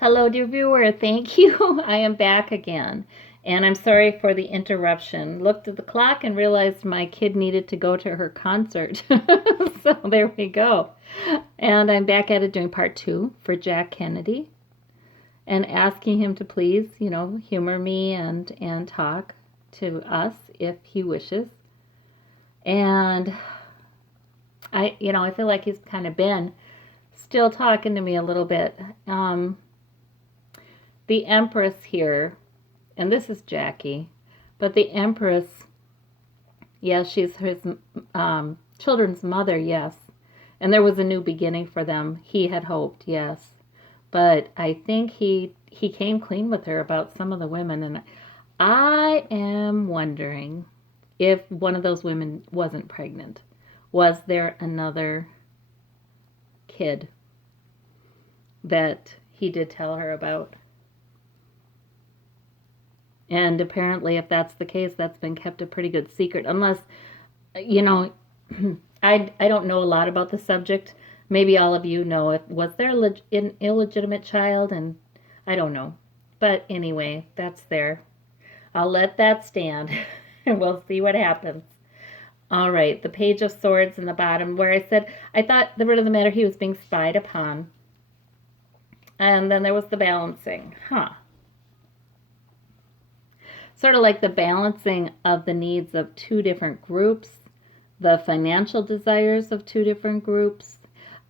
Hello, dear viewer. Thank you. I am back again. And I'm sorry for the interruption. Looked at the clock and realized my kid needed to go to her concert. So there we go. And I'm back at it doing part two for Jack Kennedy and asking him to please, humor me and talk to us if he wishes. And I feel like he's kind of been still talking to me a little bit. The Empress here, and this is Jackie, but the Empress, yes, she's his children's mother, yes. And there was a new beginning for them. He had hoped, yes. But I think he came clean with her about some of the women, and I am wondering if one of those women wasn't pregnant. Was there another kid that he did tell her about? And apparently, if that's the case, that's been kept a pretty good secret. Unless, you know, I don't know a lot about the subject. Maybe all of you know. If was there an illegitimate child, and I don't know. But anyway, that's there. I'll let that stand, and we'll see what happens. All right, the Page of Swords in the bottom, where I said I thought the root of the matter he was being spied upon, and then there was the balancing. Sort of like the balancing of the needs of two different groups, the financial desires of two different groups.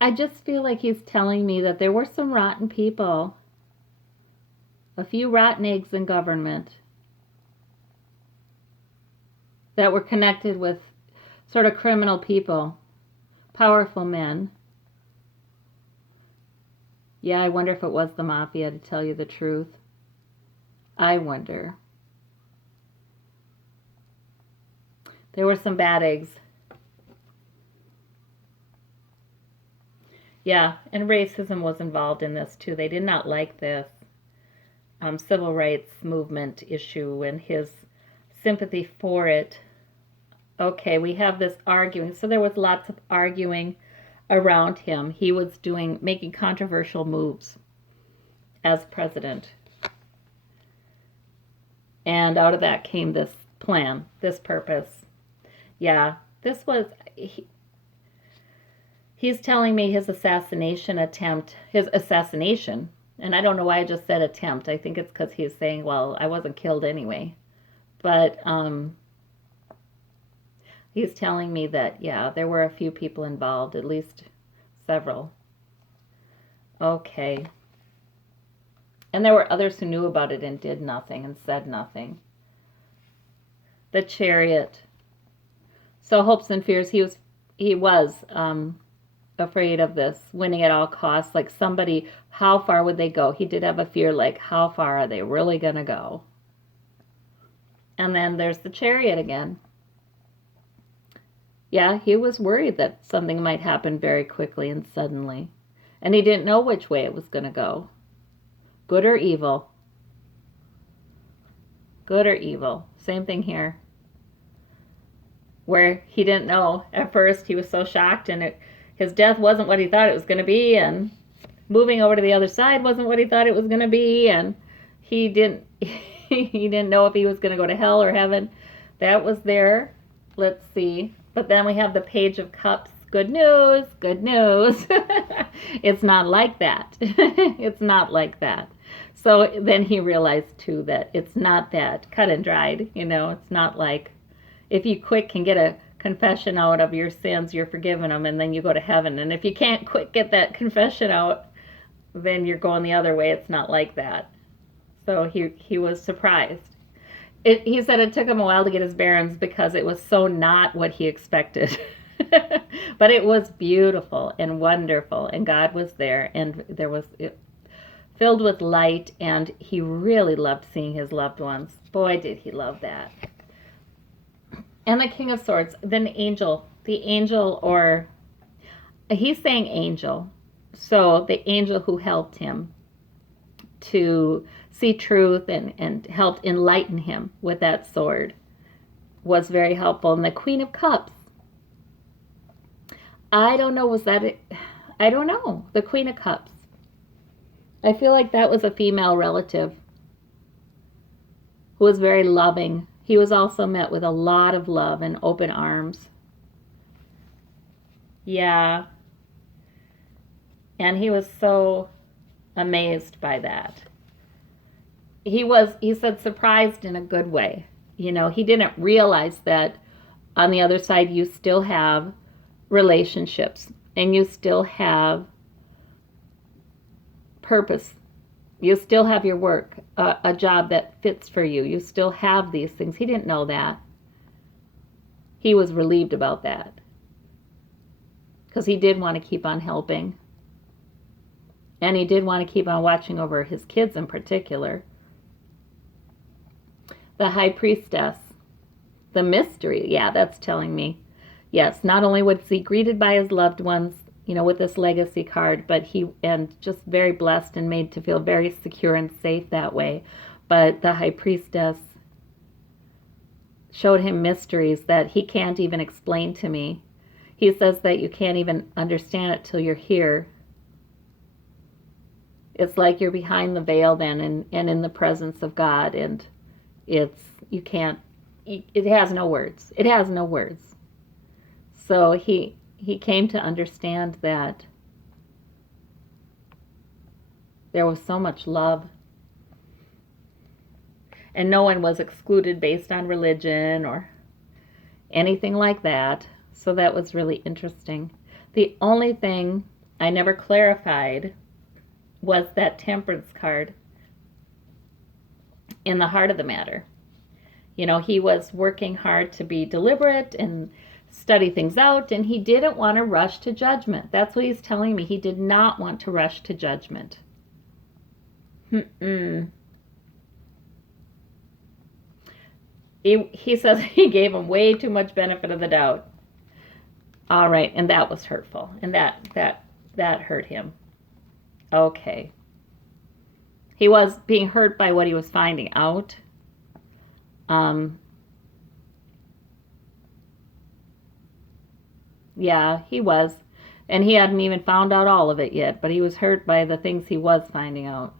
I just feel like he's telling me that there were some rotten people, a few rotten eggs in government that were connected with sort of criminal people, powerful men. Yeah, I wonder if it was the mafia, to tell you the truth. I wonder. There were some bad eggs. Yeah, and racism was involved in this too. They did not like this civil rights movement issue and his sympathy for it. Okay, we have this arguing. So there was lots of arguing around him. He was making controversial moves as president. And out of that came this plan, this purpose. Yeah, this was, he's telling me his assassination, and I don't know why I just said attempt. I think it's because he's saying, well, I wasn't killed anyway. But he's telling me that, yeah, there were a few people involved, at least several. Okay. And there were others who knew about it and did nothing and said nothing. The Chariot. So hopes and fears. He was afraid of this, winning at all costs. Like somebody, how far would they go? He did have a fear, like how far are they really gonna go? And then there's the Chariot again. Yeah, he was worried that something might happen very quickly and suddenly, and he didn't know which way it was gonna go, good or evil. Good or evil. Same thing here, where he didn't know at first. He was so shocked, and his death wasn't what he thought it was going to be, and moving over to the other side wasn't what he thought it was going to be, and he didn't he didn't know if he was going to go to hell or heaven. That was there. Let's see. But then we have the Page of Cups. Good news, good news. It's not like that. It's not like that. So then he realized too that it's not that cut and dried. It's not like if you quick can get a confession out of your sins, you're forgiven them, and then you go to heaven. And if you can't quick get that confession out, then you're going the other way. It's not like that. So he was surprised. He said it took him a while to get his bearings because it was so not what he expected. But it was beautiful and wonderful, and God was there, and it filled with light, and he really loved seeing his loved ones. Boy, did he love that. And the King of Swords, then the angel, or he's saying angel, so the angel who helped him to see truth and helped enlighten him with that sword was very helpful. And the Queen of Cups, I don't know, was that it? I don't know. The Queen of Cups. I feel like that was a female relative who was very loving. He was also met with a lot of love and open arms. Yeah. And he was so amazed by that. He said, surprised in a good way. He didn't realize that on the other side you still have relationships and you still have purpose. You still have your work, a job that fits for you. You still have these things. He didn't know that. He was relieved about that because he did want to keep on helping. And he did want to keep on watching over his kids in particular. The high priestess, the mystery, yeah, that's telling me. Yes, not only was he greeted by his loved ones, with this legacy card, but and just very blessed and made to feel very secure and safe that way. But the high priestess showed him mysteries that he can't even explain to me. He says that you can't even understand it till you're here. It's like you're behind the veil then and in the presence of God, and it has no words. It has no words. So he came to understand that there was so much love and no one was excluded based on religion or anything like that. So that was really interesting. The only thing I never clarified was that temperance card in the heart of the matter. He was working hard to be deliberate and study things out, and he didn't want to rush to judgment. That's what he's telling me. He did not want to rush to judgment. He says he gave him way too much benefit of the doubt. All right, and that was hurtful, and that hurt him. Okay. He was being hurt by what he was finding out. Yeah, he was. And he hadn't even found out all of it yet, but he was hurt by the things he was finding out.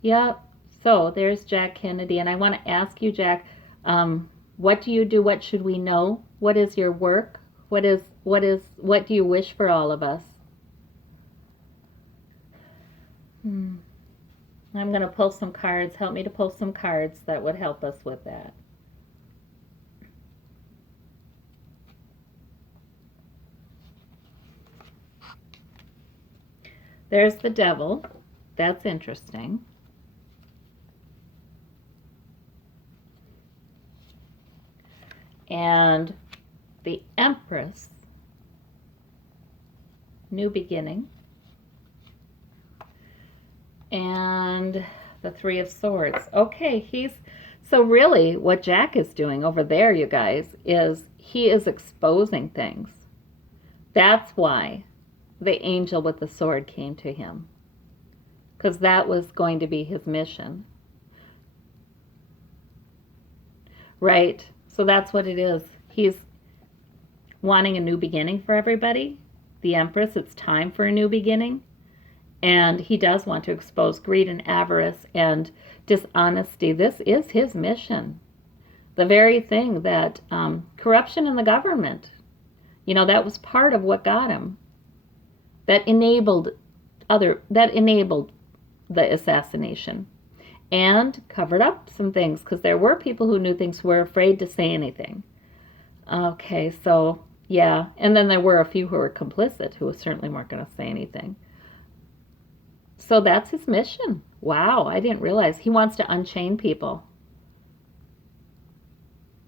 Yep. So there's Jack Kennedy. And I want to ask you, Jack, what do you do? What should we know? What is your work? What do you wish for all of us? I'm going to pull some cards. Help me to pull some cards that would help us with that. There's the devil. That's interesting. And the Empress. New beginning. And the Three of Swords. Okay, so really what Jack is doing over there, you guys, is he is exposing things. That's why the angel with the sword came to him, because that was going to be his mission. Right? So that's what it is. He's wanting a new beginning for everybody. The Empress, it's time for a new beginning. And he does want to expose greed and avarice and dishonesty. This is his mission. The very thing that corruption in the government, that was part of what got him. That enabled the assassination and covered up some things, because there were people who knew things, who were afraid to say anything. Okay, so yeah, and then there were a few who were complicit, who certainly weren't going to say anything. So that's his mission. Wow, I didn't realize. He wants to unchain people.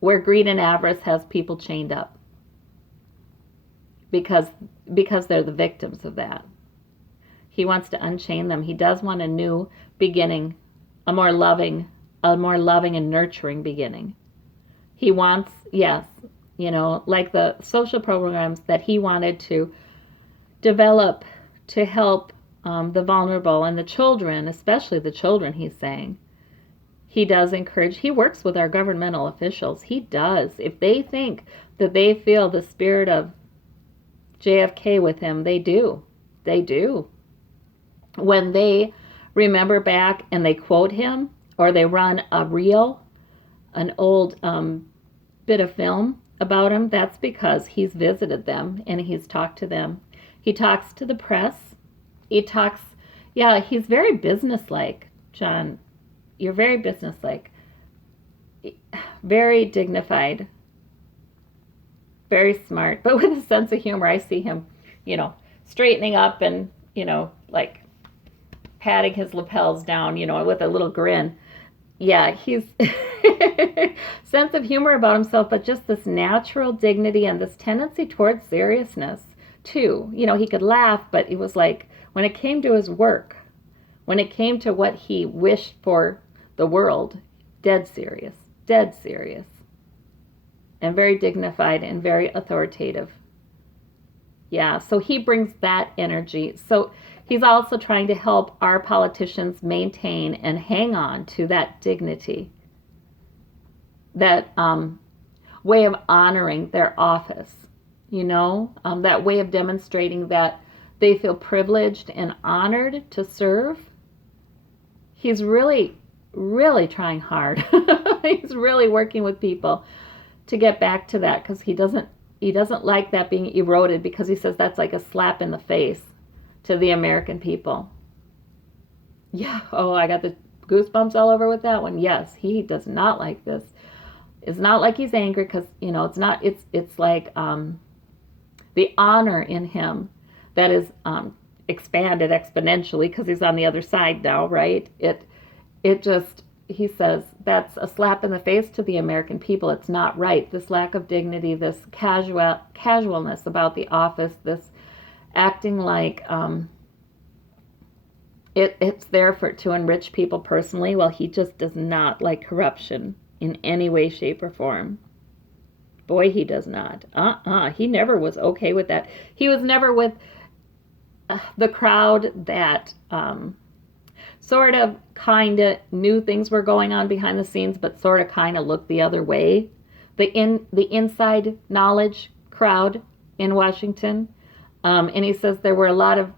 Where greed and avarice has people chained up. Because they're the victims of that. He wants to unchain them. He does want a new beginning, a more loving and nurturing beginning. He wants, yes, like the social programs that he wanted to develop to help the vulnerable and the children, especially the children, he's saying. He does encourage, he works with our governmental officials. He does. If they think that they feel the spirit of JFK with him, they do. They do. when they remember back and they quote him, or they run a reel, an old bit of film about him, that's because he's visited them and he's talked to them. He talks to the press. He talks, yeah, he's very businesslike, John. You're very businesslike, very dignified, very smart, but with a sense of humor. I see him, straightening up and, like patting his lapels down, with a little grin. Yeah, he's sense of humor about himself, but just this natural dignity and this tendency towards seriousness too. He could laugh, but it was like when it came to his work, when it came to what he wished for the world, dead serious, and very dignified and very authoritative. Yeah, so he brings that energy. So he's also trying to help our politicians maintain and hang on to that dignity, that way of honoring their office, that way of demonstrating that they feel privileged and honored to serve. He's really, really trying hard. He's really working with people to get back to that, because he doesn't like that being eroded, because he says that's like a slap in the face to the American people. Yeah, oh, I got the goosebumps all over with that one. Yes, he does not like this. It's not like he's angry, because it's like the honor in him that is expanded exponentially, because he's on the other side now, right? He says that's a slap in the face to the American people. It's not right. This lack of dignity, this casualness about the office, this acting like it's there to enrich people personally. Well, he just does not like corruption in any way, shape, or form. Boy, he does not. He never was okay with that. He was never with the crowd that sort of kind of knew things were going on behind the scenes, but sort of kind of looked the other way. The inside knowledge crowd in Washington. And he says there were a lot of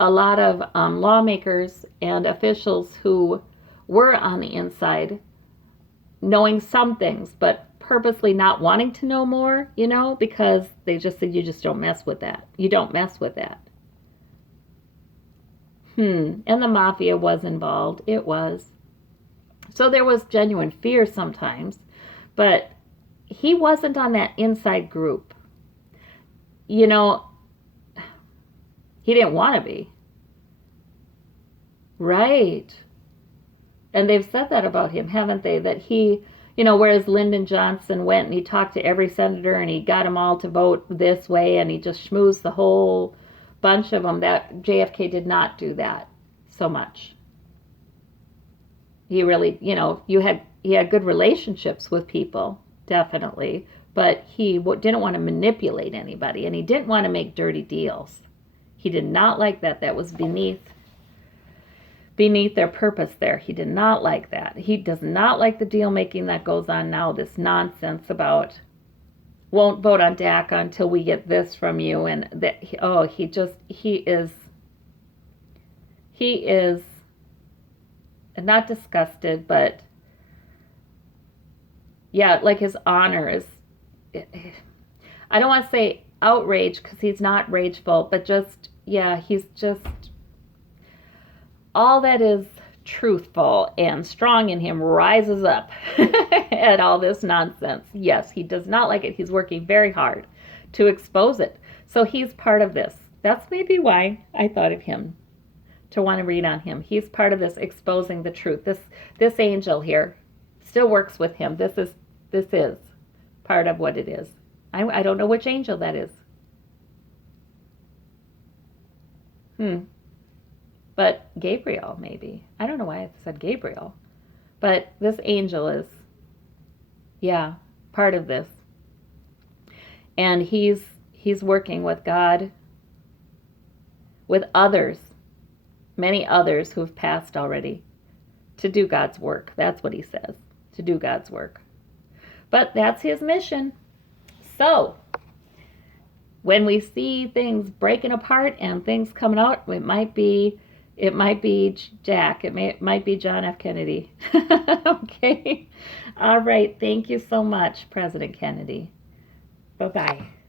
lawmakers and officials who were on the inside, knowing some things, but purposely not wanting to know more, because they just said, you just don't mess with that. You don't mess with that. And the mafia was involved. It was. So there was genuine fear sometimes, but he wasn't on that inside group. He didn't want to be. Right. And they've said that about him, haven't they? That he, whereas Lyndon Johnson went and he talked to every senator and he got them all to vote this way and he just schmoozed the whole bunch of them, that JFK did not do that so much. He really, he had good relationships with people, definitely, but he didn't want to manipulate anybody, and he didn't want to make dirty deals. He did not like that. That was beneath their purpose there. He did not like that. He does not like the deal making that goes on now, this nonsense about won't vote on DACA until we get this from you, and that he is not disgusted, but yeah, like his honor is, I don't want to say outraged, because he's not rageful, but just, yeah, he's just, all that is truthful and strong in him rises up at all this nonsense. Yes, he does not like it. He's working very hard to expose it. So he's part of this. That's maybe why I thought of him, to want to read on him. He's part of this, exposing the truth. This angel here still works with him. This is part of what it is. I don't know which angel that is. But Gabriel, maybe. I don't know why I said Gabriel. But this angel is, yeah, part of this. And he's working with God, with others, many others who have passed already, to do God's work. That's what he says, to do God's work. But that's his mission. So, when we see things breaking apart and things coming out, it might be Jack. It might be John F. Kennedy. Okay. All right. Thank you so much, President Kennedy. Bye-bye.